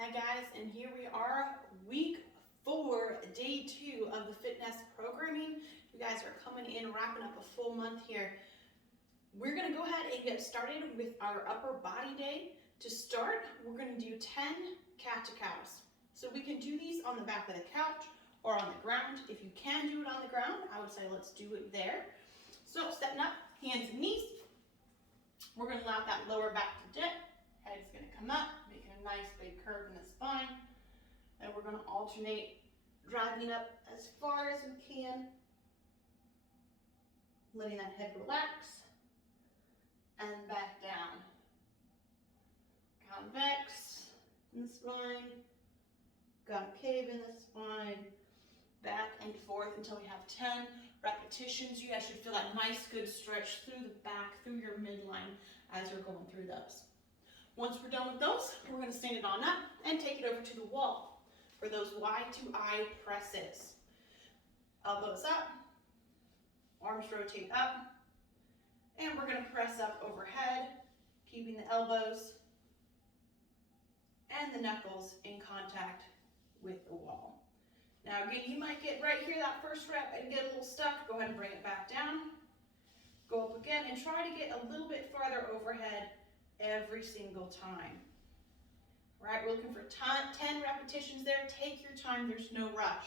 Hi guys, and here we are, week 4, day 2 of the FITNEST programming. You guys are coming in, wrapping up a full month here. We're going to go ahead and get started with our upper body day. To start, we're going to do 10 cat-to-cows. So we can do these on the back of the couch or on the ground. If you can do it on the ground, I would say let's do it there. So setting up, hands and knees. We're going to allow that lower back to dip. Head's going to come up, making a nice big curve in the spine. And we're going to alternate driving up as far as we can, letting that head relax, and back down. Convex in the spine, concave in the spine, back and forth until we have 10 repetitions. You guys should feel that nice good stretch through the back, through your midline as you're going through those. Once we're done with those, we're going to stand it on up and take it over to the wall for those Y-to-I presses. Elbows up, arms rotate up, and we're going to press up overhead, keeping the elbows and the knuckles in contact with the wall. Now again, you might get right here that first rep and get a little stuck. Go ahead and bring it back down. Go up again and try to get a little bit farther overhead every single time. All right, we're looking for 10 repetitions there. Take your time, there's no rush.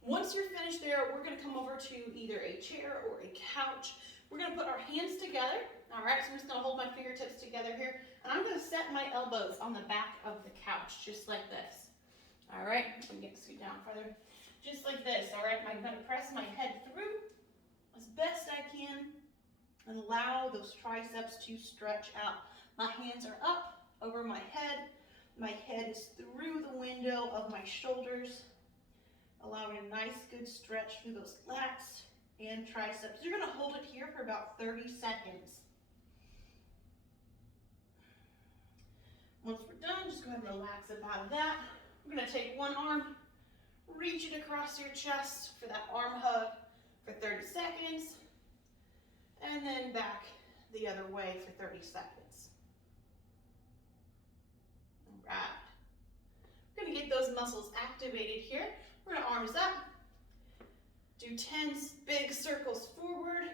Once you're finished there, we're gonna come over to either a chair or a couch. We're gonna put our hands together. All right, so I'm just gonna hold my fingertips together here, and I'm gonna set my elbows on the back of the couch, just like this. All right, I'm gonna scoot down further. Just like this, all right? I'm gonna press my head through as best I can and allow those triceps to stretch out. My hands are up over my head. My head is through the window of my shoulders, allowing a nice good stretch through those lats and triceps. You're gonna hold it here for about 30 seconds. Once we're done, just go ahead and relax up out of that. We're gonna take one arm, reach it across your chest for that arm hug for 30 seconds, and then back the other way for 30 seconds. All right. We're gonna get those muscles activated here. We're gonna arms up, do 10 big circles forward.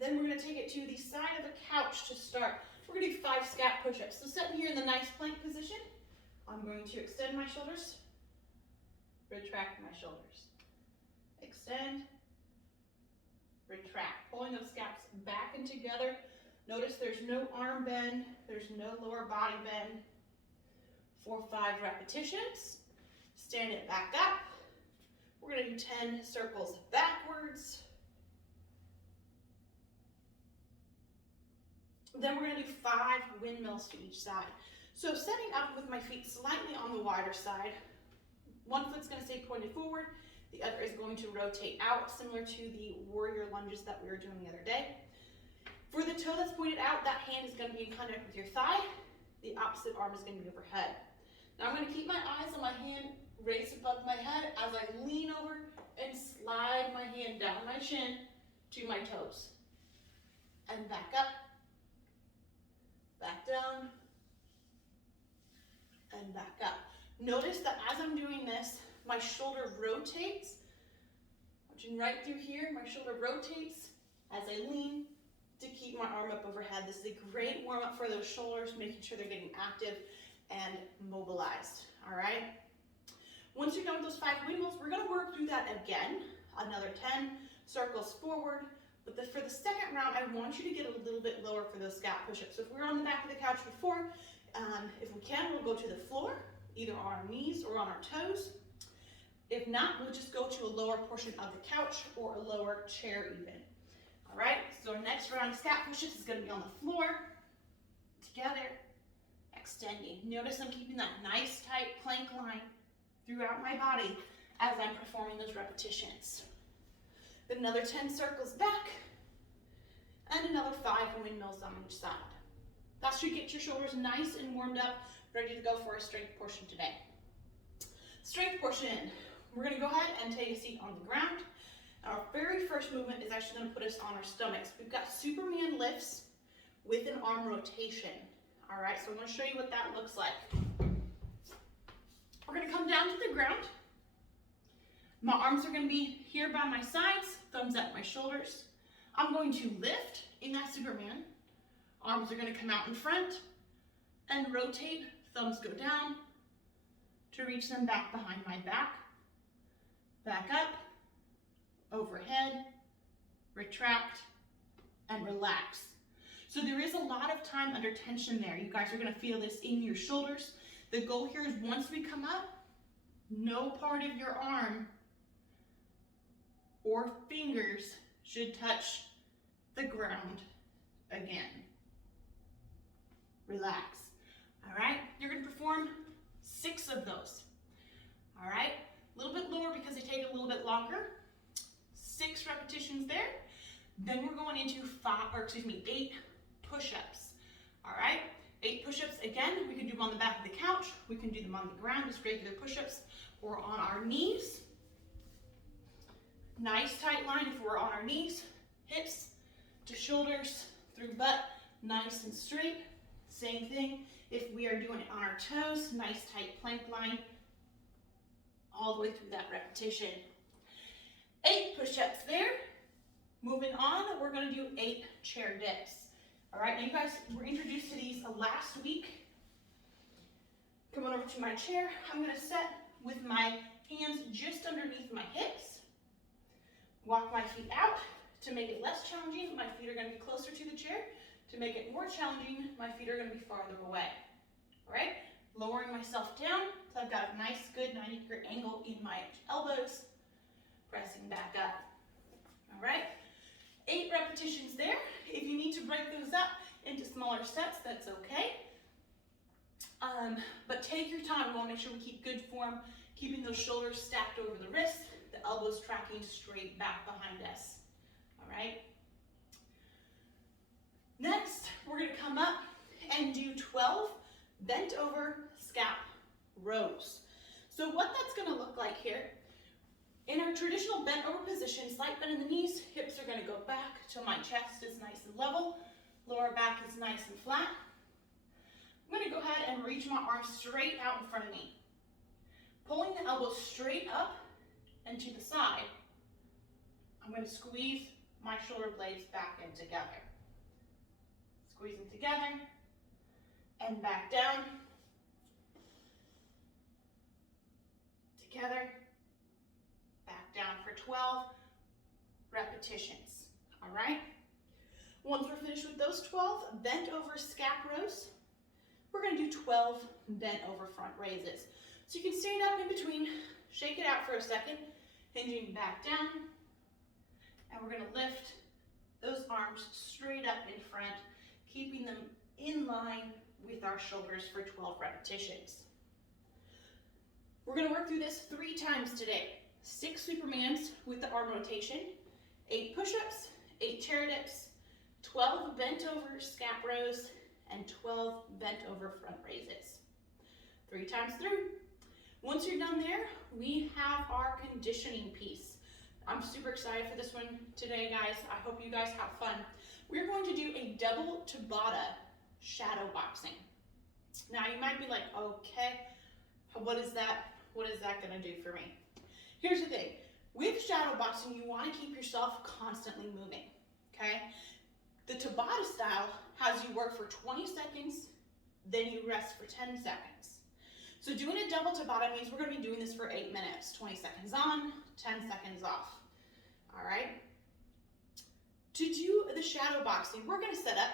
Then we're gonna take it to the side of the couch to start. We're gonna do 5 scat push-ups. So sitting here in the nice plank position, I'm going to extend my shoulders, retract my shoulders. Extend, retract. Pulling those scaps back and together. Notice there's no arm bend, there's no lower body bend. For 5 repetitions. Stand it back up. We're gonna do 10 circles backwards. Then we're gonna do 5 windmills to each side. So setting up with my feet slightly on the wider side. One foot's gonna stay pointed forward. The other is going to rotate out, similar to the warrior lunges that we were doing the other day. For the toe that's pointed out, that hand is gonna be in contact with your thigh. The opposite arm is gonna be overhead. Now I'm gonna keep my eyes on my hand raised above my head as I lean over and slide my hand down my shin to my toes. And back up, back down, and back up. Notice that as I'm doing this, my shoulder rotates. Watching right through here, my shoulder rotates as I lean to keep my arm up overhead. This is a great warm up for those shoulders, making sure they're getting active and mobilized, all right? Once you're done with those 5 windmills, we're gonna work through that again, another 10 circles forward. But for the second round, I want you to get a little bit lower for those scat push-ups. So if we were on the back of the couch before, if we can, we'll go to the floor, either on our knees or on our toes. If not, we'll just go to a lower portion of the couch or a lower chair even. All right, so our next round of scat push-ups is gonna be on the floor, together, extending. Notice I'm keeping that nice tight plank line throughout my body as I'm performing those repetitions. Then another 10 circles back, and another 5 windmills on each side. That should get your shoulders nice and warmed up, ready to go for a strength portion today. Strength portion, we're gonna go ahead and take a seat on the ground. Our very first movement is actually going to put us on our stomachs. We've got Superman lifts. with an arm rotation. All right, so I'm gonna show you what that looks like. We're gonna come down to the ground. My arms are gonna be here by my sides, thumbs at my shoulders. I'm going to lift in that Superman. Arms are gonna come out in front and rotate, thumbs go down to reach them back behind my back. Back up, overhead, retract, and relax. So there is a lot of time under tension there. You guys are gonna feel this in your shoulders. The goal here is once we come up, no part of your arm or fingers should touch the ground again. Relax. All right, you're gonna perform 6 of those. All right, a little bit lower because they take a little bit longer. 6 repetitions there. Then we're going into 8 push-ups. All right, 8 push-ups. Again, we can do them on the back of the couch. We can do them on the ground, just regular push-ups, or on our knees. Nice tight line if we're on our knees. Hips to shoulders, through butt, nice and straight. Same thing if we are doing it on our toes. Nice tight plank line all the way through that repetition. 8 push-ups there. Moving on, we're gonna do 8 chair dips. All right, now you guys were introduced to these last week. Come on over to my chair. I'm gonna set with my hands just underneath my hips. Walk my feet out. To make it less challenging, my feet are gonna be closer to the chair. To make it more challenging, my feet are gonna be farther away. All right, lowering myself down so I've got a nice, good 90-degree angle in my elbows. Pressing back up. All right, 8 repetitions there. If you need to break those up into smaller sets, that's okay. But take your time. We wanna make sure we keep good form, keeping those shoulders stacked over the wrist, the elbows tracking straight back behind us. All right. Next, we're gonna come up and do 12 bent over scap rows. So what that's gonna look like here, in our traditional bent over position, slight bend in the knees, hips are gonna go back till my chest is nice and level, lower back is nice and flat. I'm gonna go ahead and reach my arms straight out in front of me. Pulling the elbows straight up and to the side, I'm gonna squeeze my shoulder blades back in together. Squeeze them together and back down. Together, back down for 12 repetitions. All right? Once we're finished with those 12 bent over scap rows, we're gonna do 12 bent over front raises. So you can stand up in between, shake it out for a second, hinging back down, and we're gonna lift those arms straight up in front, keeping them in line with our shoulders for 12 repetitions. We're gonna work through this 3 times today. 6 Supermans with the arm rotation, 8 push-ups, 8 chair dips, 12 bent over scap rows, and 12 bent over front raises. 3 times through. Once you're done there, we have our conditioning piece. I'm super excited for this one today, guys. I hope you guys have fun. We're going to do a double Tabata shadow boxing. Now you might be like, okay, what is that? What is that gonna do for me? Here's the thing, with shadow boxing, you wanna keep yourself constantly moving, okay? The Tabata style has you work for 20 seconds, then you rest for 10 seconds. So doing a double Tabata means we're gonna be doing this for 8 minutes, 20 seconds on, 10 seconds off, all right? To do the shadow boxing, we're gonna set up,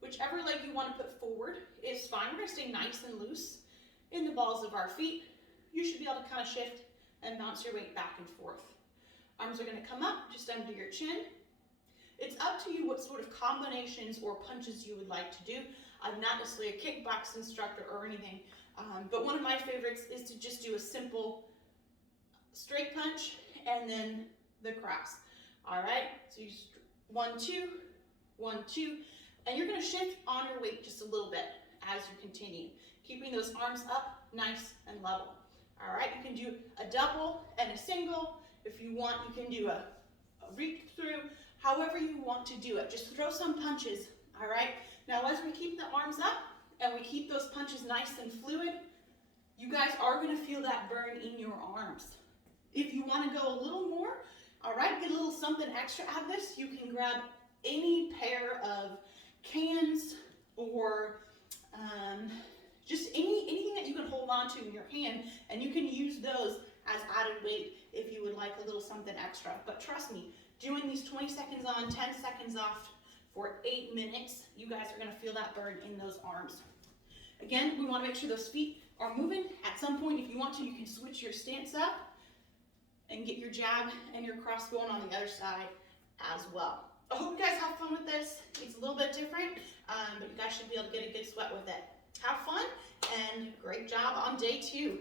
whichever leg you wanna put forward is fine. We're gonna stay nice and loose in the balls of our feet. You should be able to kind of shift and bounce your weight back and forth. Arms are gonna come up just under your chin. It's up to you what sort of combinations or punches you would like to do. I'm not necessarily a kickbox instructor or anything, but one of my favorites is to just do a simple straight punch and then the cross. All right, so you just 1, 2, 1, 2, and you're gonna shift on your weight just a little bit as you continue, keeping those arms up nice and level. All right, you can do a double and a single. If you want, you can do a reach through, however you want to do it. Just throw some punches All right, now as we keep the arms up and we keep those punches nice and fluid, you guys are gonna feel that burn in your arms. If you wanna go a little more, all right, get a little something extra out of this, you can grab any pair of cans or just anything that you can hold on to in your hand, and you can use those as added weight if you would like a little something extra. But trust me, doing these 20 seconds on, 10 seconds off for 8 minutes, you guys are gonna feel that burn in those arms. Again, we wanna make sure those feet are moving. At some point, if you want to, you can switch your stance up and get your jab and your cross going on the other side as well. I hope you guys have fun with this. It's a little bit different, but you guys should be able to get a good sweat with it. Have fun and great job on day 2.